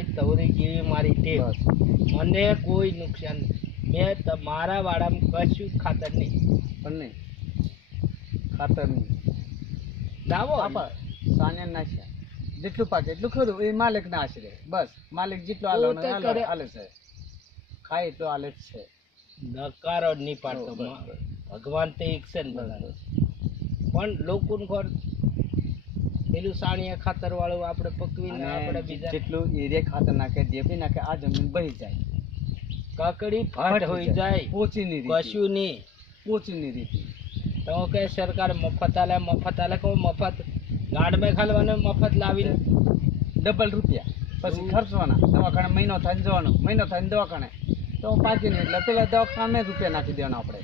ભાઈ તવરી જેવી મારી ટેવ, મને કોઈ નુકસાન નહીં. મેં મારા વાડામાં કશું ખાતર નહીં, પણ નહીં ખાતર નહીં લાવો સાને નાખ્યા જેટલું પાકે એટલું ખરું એ માલિક ના આશરે બસ માલિક જેટલું હાલે છે ખાય એટલું હાલે જ છે નકારો નહીં પાડતો ભગવાન તે એક છે ને બધા પણ લોકોનું ઘર પેલું સાણિયા ખાતર વાળું આપણે પકવીને આપણે બીજા જેટલું એરિયા ખાતર નાખે ડેપી નાખે આ જમીન બહી જાય કાકડી ફાટ હોઈ જાય પોચી ની કશું નહીં પોચી ની રીતિ તો કે સરકાર મફત આલે કહું મફત ગાઢ મેં ખાલવાને મફત લાવીને ડબલ રૂપિયા પછી ખર્ચવાના દવાખાને મહિનો થઈને જવાનો મહિનો થઈને દવાખાને તો પાકી નહીં એટલે પેલા દવાખાને રૂપિયા નાખી દેવાના આપણે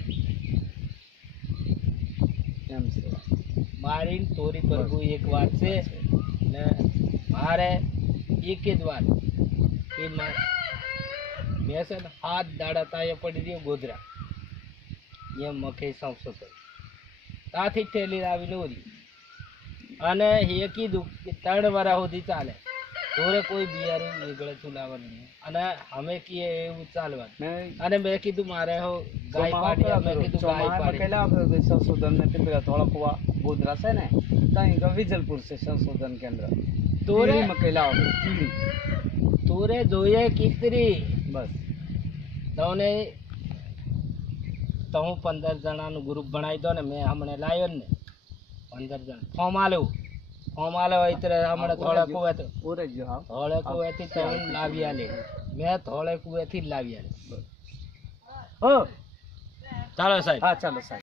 એમ છે મારી તોરી પરગું એક વાત છે ને મારે એક જ વાત એ મેં છે ને હાથ દાડા તાયા પડી રહ્યો ગોધરા એમ મખે સંશોધન ત્યાંથી ઠેલી આવીને ઓરી અને એ કીધું કે 3 વર્ષ સુધી ચાલે તોરે કોઈ બિયારું નીકળે ચૂલાવાનું નહીં અને અમે કીએ એવું ચાલવાનું અને મેં કીધું મારે હો ગાય પાડી મેં કીધું ગાય પાડી સંશોધન ને પેલા થોડા કુવા ગોધરા છે ને ત્યાં વિજલપુર છે સંશોધન કેન્દ્ર તોરે મકેલા તોરે જોઈએ કીતરી બસ તમને તો હું 15 જણાનું ગ્રુપ બનાવી દો ને મેં હમણાં લાવ્યો ને 15 જણ ફોર્મ આલ્યો એટલે હમણાં થોડા કુવેથી તો લાવી આલે મેં થોડે કુવેથી જ લાવી આલે ચાલો સાહેબ હા ચાલો સાહેબ